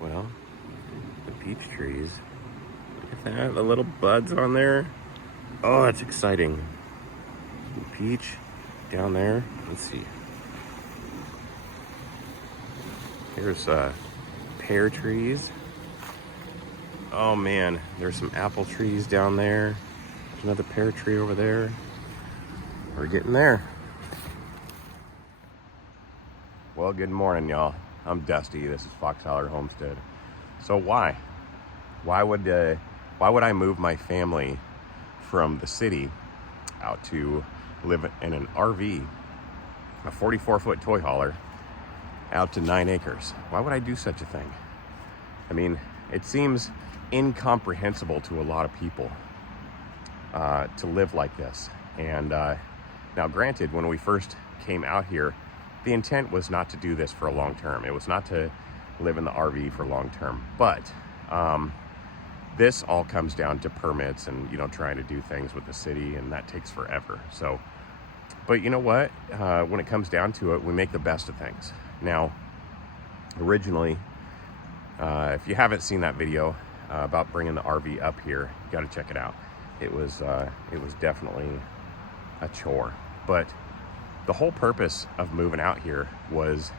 Well, the peach trees. Look at that, the little buds on there. Oh, that's exciting. Peach down there. Let's see. Here's pear trees. Oh man, there's some apple trees down there. There's another pear tree over there. We're getting there. Well, good morning, y'all. I'm Dusty. This is Fox Holler Homestead. So why would I move my family from the city out to live in an RV, a 44-foot toy hauler, out to 9 acres? Why would I do such a thing? I mean, it seems incomprehensible to a lot of people to live like this. And now, granted, when we first came out here, the intent was not to do this for a long term. It was not to live in the RV for long term. But this all comes down to permits and, trying to do things with the city, and that takes forever. So, but you know what? When it comes down to it, we make the best of things. Now, originally, if you haven't seen that video about bringing the RV up here, you got to check it out. It was definitely a chore, but the whole purpose of moving out here was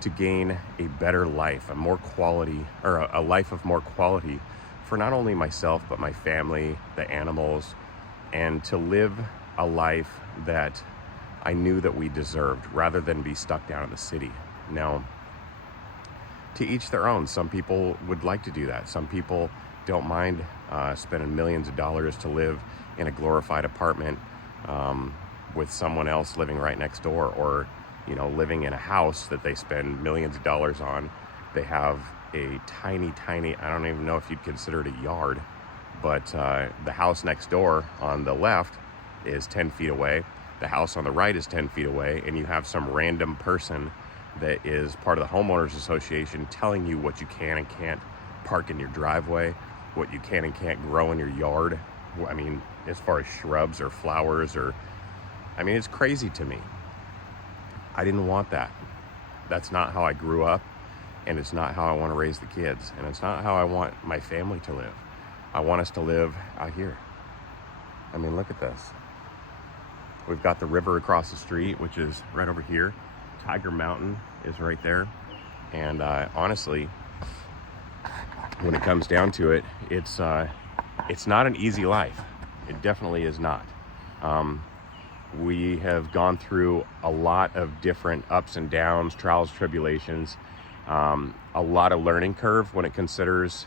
to gain a better life, a life of more quality for not only myself, but my family, the animals, and to live a life that I knew that we deserved rather than be stuck down in the city. Now, to each their own. Some people would like to do that. Some people don't mind spending millions of dollars to live in a glorified apartment with someone else living right next door, or living in a house that they spend millions of dollars on. They have a tiny, I don't even know if you'd consider it a yard, but the house next door on the left is 10 feet away. The house on the right is 10 feet away, and you have some random person that is part of the homeowners association telling you what you can and can't park in your driveway, what you can and can't grow in your yard. I mean, as far as shrubs or flowers it's crazy to me. I didn't want that. That's not how I grew up, and it's not how I want to raise the kids, and it's not how I want my family to live. I want us to live out here. I mean, look at this. We've got the river across the street, which is right over here. Tiger Mountain is right there. And honestly, when it comes down to it, it's not an easy life. It definitely is not. We have gone through a lot of different ups and downs, trials, tribulations, a lot of learning curve when it considers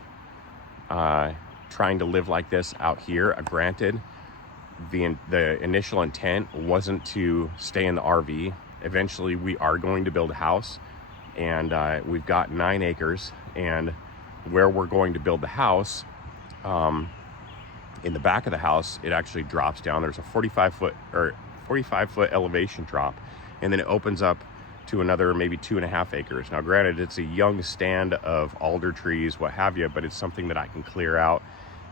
trying to live like this out here. Granted, the initial intent wasn't to stay in the RV. Eventually, we are going to build a house, and we've got 9 acres. And where we're going to build the house, in the back of the house, it actually drops down. There's a 45-foot elevation drop, and then it opens up to another maybe 2.5 acres. Now, granted, it's a young stand of alder trees, what have you, but it's something that I can clear out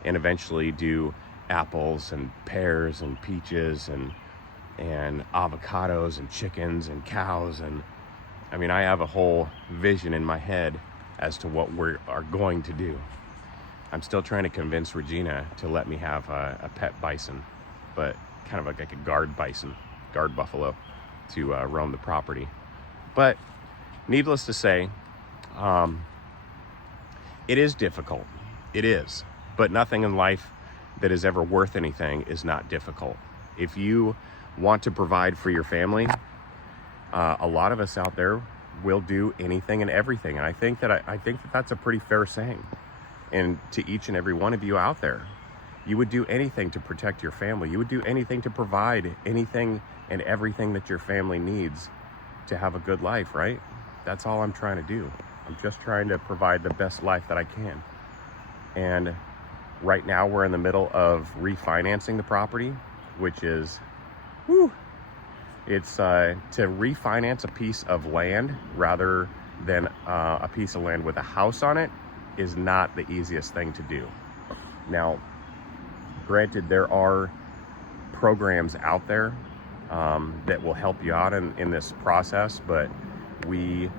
and eventually do apples and pears and peaches and avocados and chickens and cows. And I have a whole vision in my head as to what we are going to do. I'm still trying to convince Regina to let me have a pet bison, but kind of like a guard buffalo to roam the property. But needless to say, it is difficult. It is. But nothing in life that is ever worth anything is not difficult. If you want to provide for your family, a lot of us out there will do anything and everything. And I think that that's a pretty fair saying. And to each and every one of you out there, you would do anything to protect your family. You would do anything to provide anything and everything that your family needs to have a good life, right? That's all I'm trying to do. I'm just trying to provide the best life that I can. And right now we're in the middle of refinancing the property, which is, it's to refinance a piece of land rather than a piece of land with a house on it is not the easiest thing to do. Now, granted, there are programs out there that will help you out in this process, but we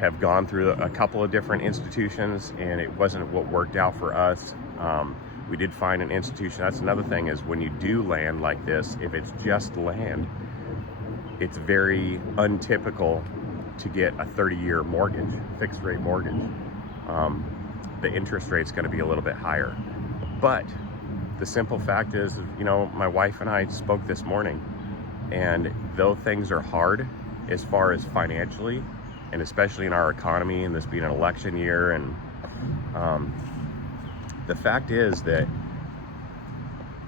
have gone through a couple of different institutions, and it wasn't what worked out for us. We did find an institution. That's another thing, is when you do land like this, if it's just land, it's very untypical to get a 30-year mortgage, fixed rate mortgage. The interest rate's going to be a little bit higher. But the simple fact is, you know, my wife and I spoke this morning, and though things are hard as far as financially, and especially in our economy, and this being an election year, and the fact is that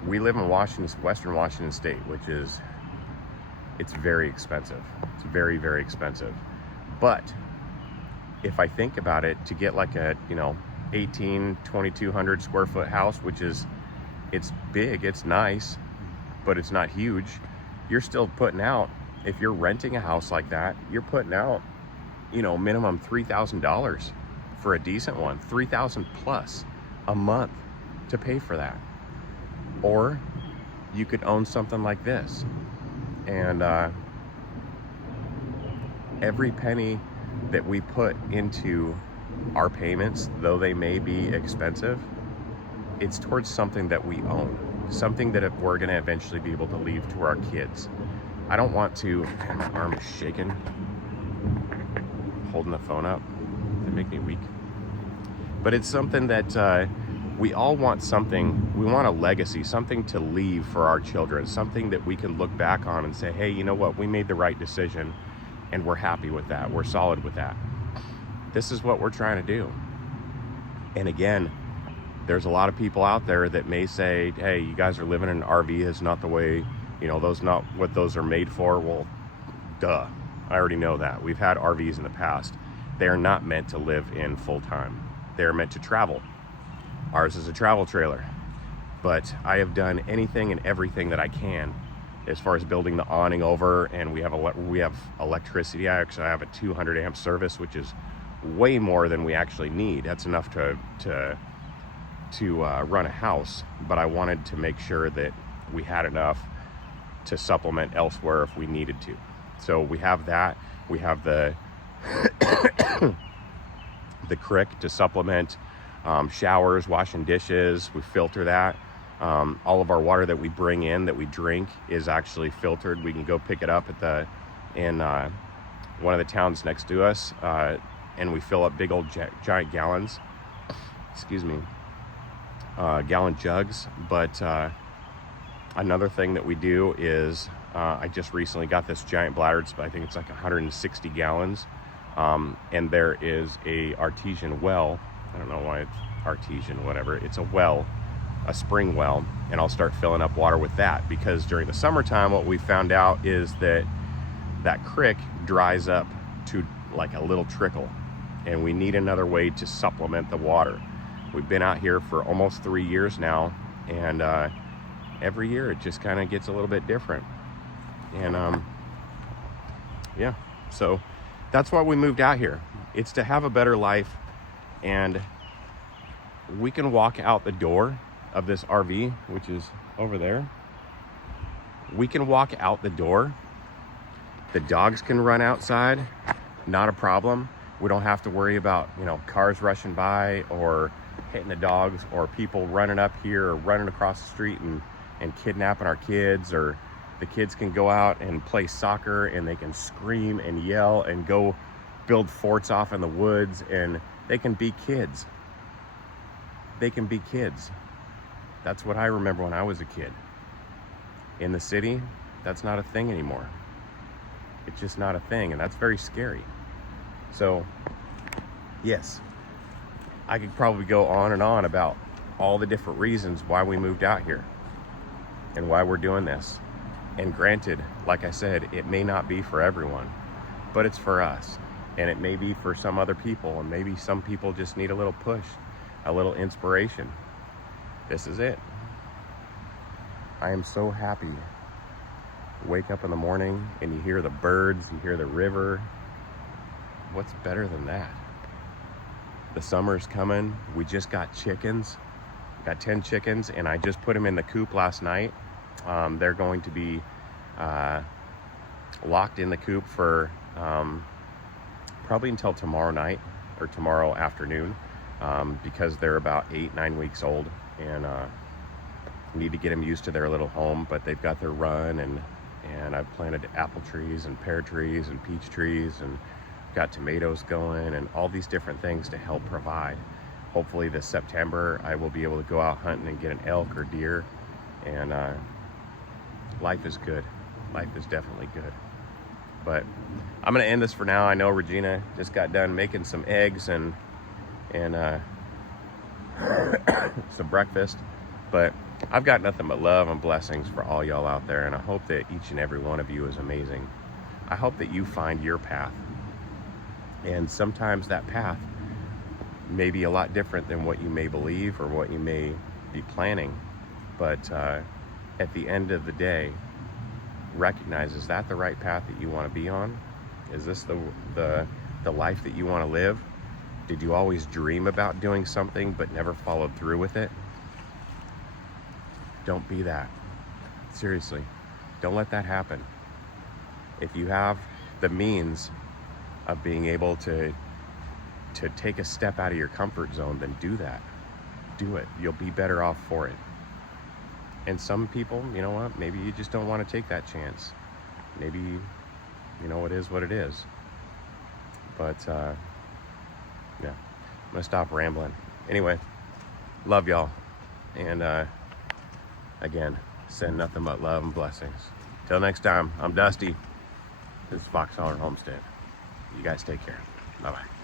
we live in Western Washington State, which is, it's very expensive. It's very, very expensive. But if I think about it, to get like a, you know, 2,200 square foot house, which is, it's big, it's nice, but it's not huge. You're still putting out, if you're renting a house like that, you're putting out, you know, minimum $3,000 for a decent one, $3,000 plus a month to pay for that. Or you could own something like this, and every penny that we put into our payments, though they may be expensive, it's towards something that we own, something that we're going to eventually be able to leave to our kids. I don't want to, my arm is shaking, holding the phone up, they make me weak. But it's something that we all want. Something, we want a legacy, something to leave for our children, something that we can look back on and say, hey, you know what, we made the right decision, and we're happy with that, we're solid with that. This is what we're trying to do. And again, there's a lot of people out there that may say, hey, you guys are living in an RV, is not the way, you know, those not what those are made for. Well, duh, I already know that. We've had RVs in the past. They're not meant to live in full time. They're meant to travel. Ours is a travel trailer. But I have done anything and everything that I can as far as building the awning over, and we have electricity. I actually have a 200 amp service, which is way more than we actually need. That's enough to run a house, but I wanted to make sure that we had enough to supplement elsewhere if we needed to. So we have that. We have the the creek to supplement showers, washing dishes. We filter that. All of our water that we bring in, that we drink, is actually filtered. We can go pick it up at in one of the towns next to us, and we fill up big old giant gallons. Excuse me. Gallon jugs. But another thing that we do is, I just recently got this giant bladder. I think it's like 160 gallons. And there is a artesian well. I don't know why it's artesian, whatever. It's a well, a spring well, and I'll start filling up water with that, because during the summertime, what we found out is that that creek dries up to like a little trickle, and we need another way to supplement the water. We've been out here for almost 3 years now, and every year it just kind of gets a little bit different. And yeah, so that's why we moved out here. It's to have a better life, and we can walk out the door of this RV, which is over there. We can walk out the door. The dogs can run outside, not a problem. We don't have to worry about, you know, cars rushing by or hitting the dogs, or people running up here or running across the street and kidnapping our kids. Or the kids can go out and play soccer, and they can scream and yell and go build forts off in the woods, and they can be kids. They can be kids. That's what I remember when I was a kid. In the city, that's not a thing anymore. It's just not a thing, and that's very scary. So, yes, I could probably go on and on about all the different reasons why we moved out here and why we're doing this. And granted, like I said, it may not be for everyone, but it's for us. And it may be for some other people, and maybe some people just need a little push, a little inspiration. This is it. I am so happy. Wake up in the morning and you hear the birds, you hear the river. What's better than that? The summer's coming. We just got chickens. Got 10 chickens, and I just put them in the coop last night. They're going to be locked in the coop for probably until tomorrow night or tomorrow afternoon, because they're about 8-9 weeks old, and need to get them used to their little home. But they've got their run, and I've planted apple trees and pear trees and peach trees, and got tomatoes going, and all these different things to help provide. Hopefully this September I will be able to go out hunting and get an elk or deer, and life is good. Life is definitely good. But I'm gonna end this for now. I know Regina just got done making some eggs and some breakfast, but I've got nothing but love and blessings for all y'all out there, and I hope that each and every one of you is amazing. I hope that you find your path, and sometimes that path may be a lot different than what you may believe or what you may be planning, but at the end of the day, recognize, is that the right path that you want to be on? Is this the life that you want to live? Did you always dream about doing something but never followed through with it? Don't be that. Seriously, don't let that happen. If you have the means of being able to take a step out of your comfort zone, then do that. Do it. You'll be better off for it. And some people, you know what, maybe you just don't want to take that chance. Maybe, you know, it is what it is. But, yeah, I'm gonna stop rambling. Anyway, love y'all. And, again, send nothing but love and blessings. Till next time, I'm Dusty. This is Fox Homestead. You guys take care. Bye-bye.